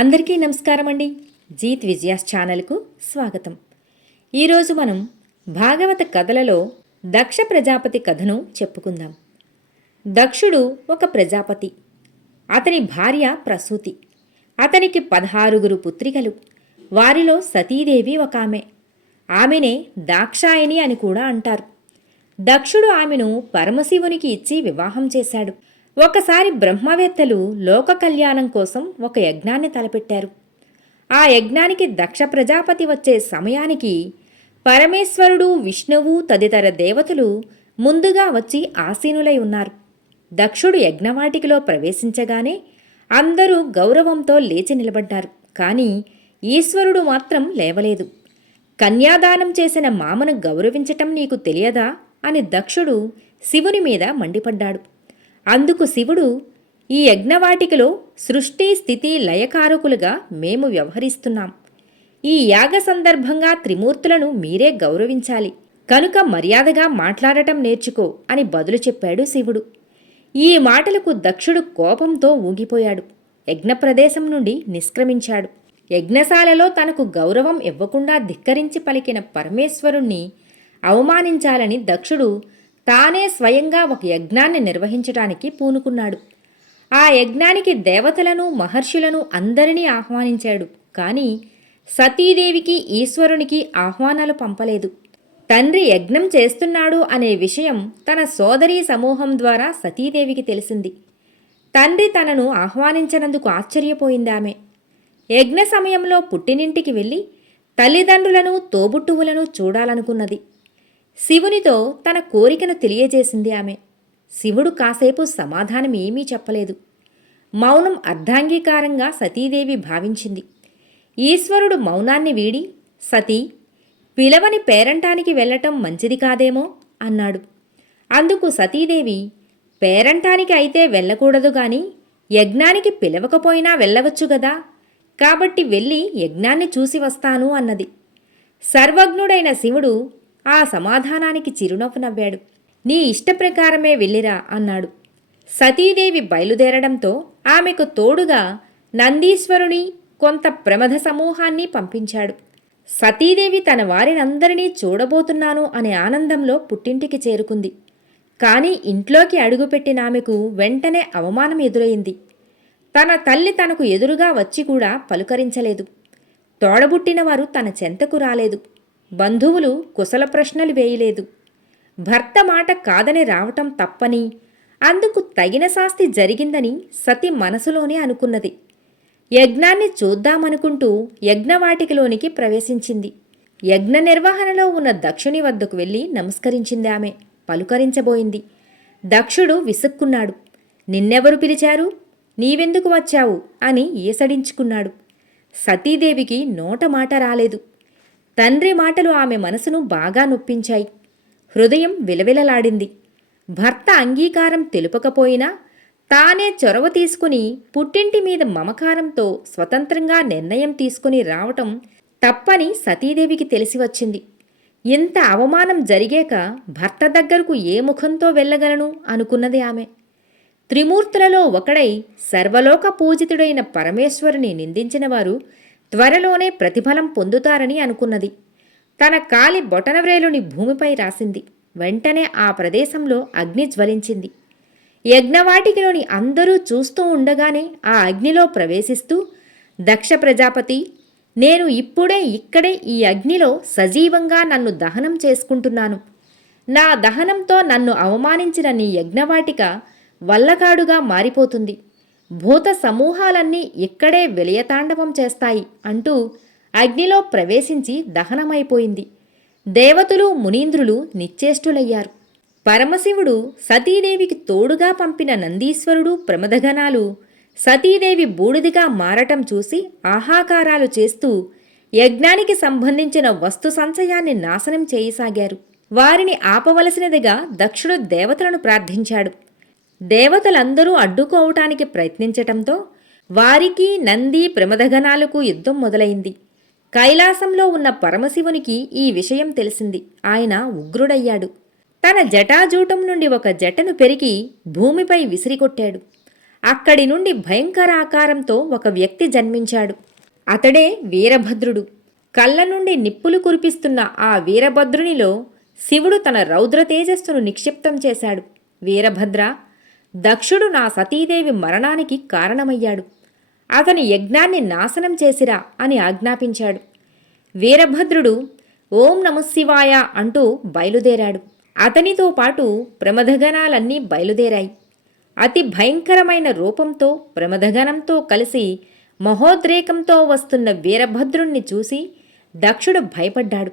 అందరికీ నమస్కారం అండి జీత్ విజయాస్ ఛానల్కు స్వాగతం. ఈరోజు మనం భాగవత కథలలో దక్ష ప్రజాపతి కథను చెప్పుకుందాం. దక్షుడు ఒక ప్రజాపతి. అతని భార్య ప్రసూతి. అతనికి పదహారుగురు పుత్రికలు. వారిలో సతీదేవి ఒక ఆమె. ఆమెనే దాక్షాయని అని కూడా అంటారు. దక్షుడు ఆమెను పరమశివునికి ఇచ్చి వివాహం చేశాడు. ఒకసారి బ్రహ్మవేత్తలు లోక కళ్యాణం కోసం ఒక యజ్ఞాన్ని తలపెట్టారు. ఆ యజ్ఞానికి దక్ష ప్రజాపతి వచ్చే సమయానికి పరమేశ్వరుడు విష్ణువు తదితర దేవతలు ముందుగా వచ్చి ఆసీనులై ఉన్నారు. దక్షుడు యజ్ఞవాటికిలో ప్రవేశించగానే అందరూ గౌరవంతో లేచి నిలబడ్డారు. కానీ ఈశ్వరుడు మాత్రం లేవలేదు. కన్యాదానం చేసిన మామను గౌరవించటం నీకు తెలియదా? అని దక్షుడు శివుని మీద మండిపడ్డాడు. అందుకు శివుడు ఈ యజ్ఞవాటికలో సృష్టి స్థితి లయకారకులుగా మేము వ్యవహరిస్తున్నాం. ఈ యాగ సందర్భంగా త్రిమూర్తులను మీరే గౌరవించాలి. కనుక మర్యాదగా మాట్లాడటం నేర్చుకో అని బదులు చెప్పాడు శివుడు. ఈ మాటలకు దక్షుడు కోపంతో ఊగిపోయాడు. యజ్ఞప్రదేశం నుండి నిష్క్రమించాడు. యజ్ఞశాలలో తనకు గౌరవం ఇవ్వకుండా ధిక్కరించి పలికిన పరమేశ్వరుణ్ణి అవమానించాలని దక్షుడు తానే స్వయంగా ఒక యజ్ఞాన్ని నిర్వహించటానికి పూనుకున్నాడు. ఆ యజ్ఞానికి దేవతలను మహర్షులను అందరినీ ఆహ్వానించాడు. కానీ సతీదేవికి ఈశ్వరునికి ఆహ్వానాలు పంపలేదు. తండ్రి యజ్ఞం చేస్తున్నాడు అనే విషయం తన సోదరీ సమూహం ద్వారా సతీదేవికి తెలిసింది. తండ్రి తనను ఆహ్వానించనందుకు ఆశ్చర్యపోయిందామె. యజ్ఞ సమయంలో పుట్టినింటికి వెళ్ళి తల్లిదండ్రులను తోబుట్టువులను చూడాలనుకున్నది. శివునితో తన కోరికను తెలియజేసింది ఆమె. శివుడు కాసేపు సమాధానం ఏమీ చెప్పలేదు. మౌనం అర్ధాంగీకారంగా సతీదేవి భావించింది. ఈశ్వరుడు మౌనాన్ని వీడి సతీ పిలవని పేరంటానికి వెళ్ళటం మంచిది కాదేమో అన్నాడు. అందుకు సతీదేవి పేరంటానికి అయితే వెళ్ళకూడదు గాని యజ్ఞానికి పిలవకపోయినా వెళ్ళవచ్చు గదా. కాబట్టి వెళ్ళి యజ్ఞాన్ని చూసి వస్తాను అన్నది. సర్వజ్ఞుడైన శివుడు ఆ సమాధానానికి చిరునవ్వు నవ్వాడు. నీ ఇష్టప్రకారమే వెళ్ళిరా అన్నాడు. సతీదేవి బయలుదేరడంతో ఆమెకు తోడుగా నందీశ్వరుని కొంత ప్రమథ సమూహాన్ని పంపించాడు. సతీదేవి తన వారినందరినీ చూడబోతున్నాను అనే ఆనందంలో పుట్టింటికి చేరుకుంది. కానీ ఇంట్లోకి అడుగుపెట్టిన ఆమెకు వెంటనే అవమానం ఎదురైంది. తన తల్లి తనకు ఎదురుగా వచ్చి కూడా పలుకరించలేదు. తోడబుట్టినవారు తన చెంతకు రాలేదు. బంధువులు కుశల ప్రశ్నలు వేయలేదు. భర్త మాట కాదని రావటం తప్పని అందుకు తగిన శాస్తి జరిగిందని సతి మనసులోనే అనుకున్నది. యజ్ఞాన్ని చూద్దామనుకుంటూ యజ్ఞవాటికలోనికి ప్రవేశించింది. యజ్ఞ నిర్వహణలో ఉన్న దక్షుని వద్దకు వెళ్ళి నమస్కరించింది ఆమె పలుకరించబోయింది. దక్షుడు విసుక్కున్నాడు. నిన్నెవరు పిలిచారు? నీవెందుకు వచ్చావు? అని ఈసడించుకున్నాడు సతీదేవికి నోట మాట రాలేదు. తండ్రి మాటలు ఆమె మనసును బాగా నొప్పించాయి. హృదయం విలవిలలాడింది. భర్త అంగీకారం తెలుపకపోయినా తానే చొరవ తీసుకుని పుట్టింటి మీద మమకారంతో స్వతంత్రంగా నిర్ణయం తీసుకుని రావటం తప్పని సతీదేవికి తెలిసి వచ్చింది. ఇంత అవమానం జరిగాక భర్త దగ్గరకు ఏ ముఖంతో వెళ్ళగలను అనుకున్నది ఆమె. త్రిమూర్తులలో ఒకడై సర్వలోక పూజితుడైన పరమేశ్వరుని నిందించినవారు త్వరలోనే ప్రతిఫలం పొందుతారని అనుకున్నది. తన కాలి బొటనవ్రేలుని భూమిపై రాసింది. వెంటనే ఆ ప్రదేశంలో అగ్ని జ్వలించింది. యజ్ఞవాటికిలోని అందరూ చూస్తూ ఉండగానే ఆ అగ్నిలో ప్రవేశిస్తూ దక్ష ప్రజాపతి నేను ఇప్పుడే ఇక్కడే ఈ అగ్నిలో సజీవంగా నన్ను దహనం చేసుకుంటున్నాను. నా దహనంతో నన్ను అవమానించిన నీ యజ్ఞవాటిక వల్లకాడుగా మారిపోతుంది. భూత సమూహాలన్నీ ఇక్కడే విలయతాండవం చేస్తాయి అంటూ అగ్నిలో ప్రవేశించి దహనమైపోయింది. దేవతలు మునీంద్రులు నిశ్చేష్టులయ్యారు. పరమశివుడు సతీదేవికి తోడుగా పంపిన నందీశ్వరుడు ప్రమదగణాలు సతీదేవి బూడిదిగా మారటం చూసి ఆహాకారాలు చేస్తూ యజ్ఞానికి సంబంధించిన వస్తు సంచయాన్ని నాశనం చేయసాగారు. వారిని ఆపవలసినదిగా దక్షుడు దేవతలను ప్రార్థించాడు. దేవతలందరూ అడ్డుకోవటానికి ప్రయత్నించటంతో వారికి నంది ప్రమదగణాలకు యుద్ధం మొదలైంది. కైలాసంలో ఉన్న పరమశివునికి ఈ విషయం తెలిసింది. ఆయన ఉగ్రుడయ్యాడు. తన జటాజూటం నుండి ఒక జటను పెరిగి భూమిపై విసిరికొట్టాడు. అక్కడి నుండి భయంకర ఆకారంతో ఒక వ్యక్తి జన్మించాడు. అతడే వీరభద్రుడు. కళ్ళ నుండి నిప్పులు కురిపిస్తున్న ఆ వీరభద్రునిలో శివుడు తన రౌద్ర తేజస్సును నిక్షిప్తం చేశాడు. వీరభద్ర దక్షుడు నా సతీదేవి మరణానికి కారణమయ్యాడు. అతని యజ్ఞాన్ని నాశనం చేసిరా అని ఆజ్ఞాపించాడు. వీరభద్రుడు ఓం నమశివాయ అంటూ బయలుదేరాడు. అతనితో పాటు ప్రమదగణాలన్నీ బయలుదేరాయి. అతి భయంకరమైన రూపంతో ప్రమదగణంతో కలిసి మహోద్రేకంతో వస్తున్న వీరభద్రుణ్ణి చూసి దక్షుడు భయపడ్డాడు.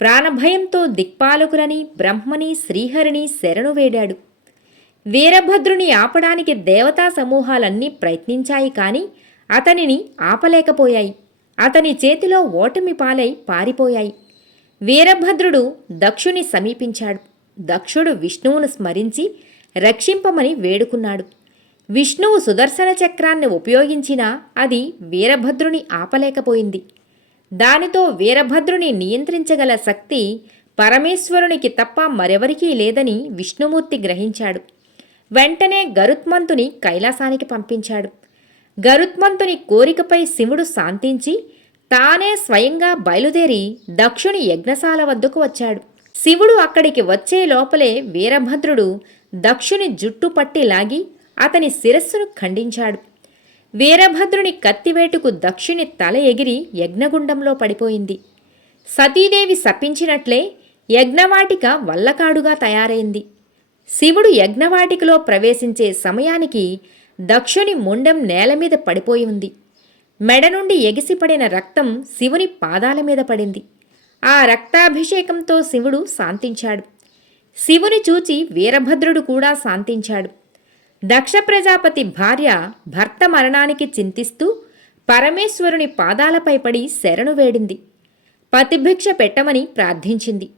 ప్రాణభయంతో దిక్పాలకులని బ్రహ్మని శ్రీహరిని శరణు వేడాడు. వీరభద్రుని ఆపడానికి దేవతా సమూహాలన్నీ ప్రయత్నించాయి కాని అతనిని ఆపలేకపోయాయి. అతని చేతిలో ఓటమి పాలై పారిపోయాయి. వీరభద్రుడు దక్షుని సమీపించాడు. దక్షుడు విష్ణువును స్మరించి రక్షింపమని వేడుకున్నాడు. విష్ణువు సుదర్శన చక్రాన్ని ఉపయోగించినా అది వీరభద్రుని ఆపలేకపోయింది. దానితో వీరభద్రుని నియంత్రించగల శక్తి పరమేశ్వరునికి తప్ప మరెవరికీ లేదని విష్ణుమూర్తి గ్రహించాడు. వెంటనే గరుత్మంతుని కైలాసానికి పంపించాడు. గరుత్మంతుని కోరికపై శివుడు శాంతించి తానే స్వయంగా బయలుదేరి దక్షుని యజ్ఞశాల వద్దకు వచ్చాడు. శివుడు అక్కడికి వచ్చే లోపలే వీరభద్రుడు దక్షుని జుట్టు పట్టి లాగి అతని శిరస్సును ఖండించాడు. వీరభద్రుని కత్తివేటుకు దక్షుని తల ఎగిరి యజ్ఞగుండంలో పడిపోయింది. సతీదేవి శపించినట్లే యజ్ఞవాటిక వల్లకాడుగా తయారైంది. శివుడు యజ్ఞవాటికలో ప్రవేశించే సమయానికి దక్షుని ముండెం నేల మీద పడిపోయి ఉంది. మెడ నుండి ఎగిసిపడిన రక్తం శివుని పాదాల మీద పడింది. ఆ రక్తాభిషేకంతో శివుడు శాంతించాడు. శివుని చూచి వీరభద్రుడు కూడా శాంతించాడు. దక్ష ప్రజాపతి భార్య భర్త మరణానికి చింతిస్తూ పరమేశ్వరుని పాదాలపై పడి శరణు వేడింది. పతిభిక్ష పెట్టమని ప్రార్థించింది.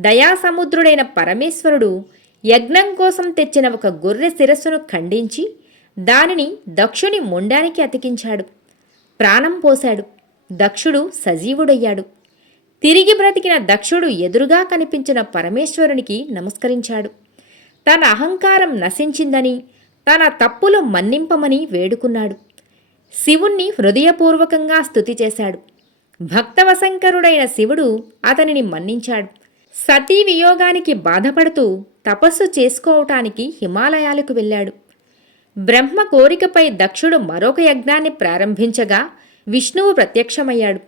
దయాసముద్రుడైన పరమేశ్వరుడు యజ్ఞం కోసం తెచ్చిన ఒక గొర్రె శిరస్సును ఖండించి దానిని దక్షుని మొండానికి అతికించాడు. ప్రాణం పోశాడు. దక్షుడు సజీవుడయ్యాడు. తిరిగి బ్రతికిన దక్షుడు ఎదురుగా కనిపించిన పరమేశ్వరునికి నమస్కరించాడు. తన అహంకారం నశించిందని తన తప్పులు మన్నింపమని వేడుకున్నాడు. శివుణ్ణి హృదయపూర్వకంగా స్థుతి చేశాడు. భక్తవశంకరుడైన శివుడు అతనిని మన్నించాడు. సతీ వియోగానికి బాధపడుతూ తపస్సు చేసుకోవటానికి హిమాలయాలకు వెళ్ళాడు. బ్రహ్మ కోరికపై దక్షుడు మరొక యజ్ఞాన్ని ప్రారంభించగా విష్ణువు ప్రత్యక్షమయ్యాడు.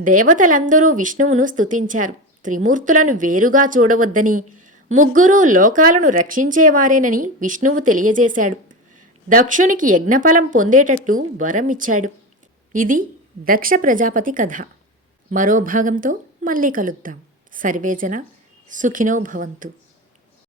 దేవతలందరూ విష్ణువును స్తుతించారు. త్రిమూర్తులను వేరుగా చూడవద్దని ముగ్గురు లోకాలను రక్షించేవారేనని విష్ణువు తెలియజేశాడు. దక్షునికి యజ్ఞఫలం పొందేటట్టు వరం ఇచ్చాడు ఇది దక్ష ప్రజాపతి కథ. మరో భాగంతో మళ్ళీ కలుద్దాం. సర్వేజన सुखिनो भवन्तु।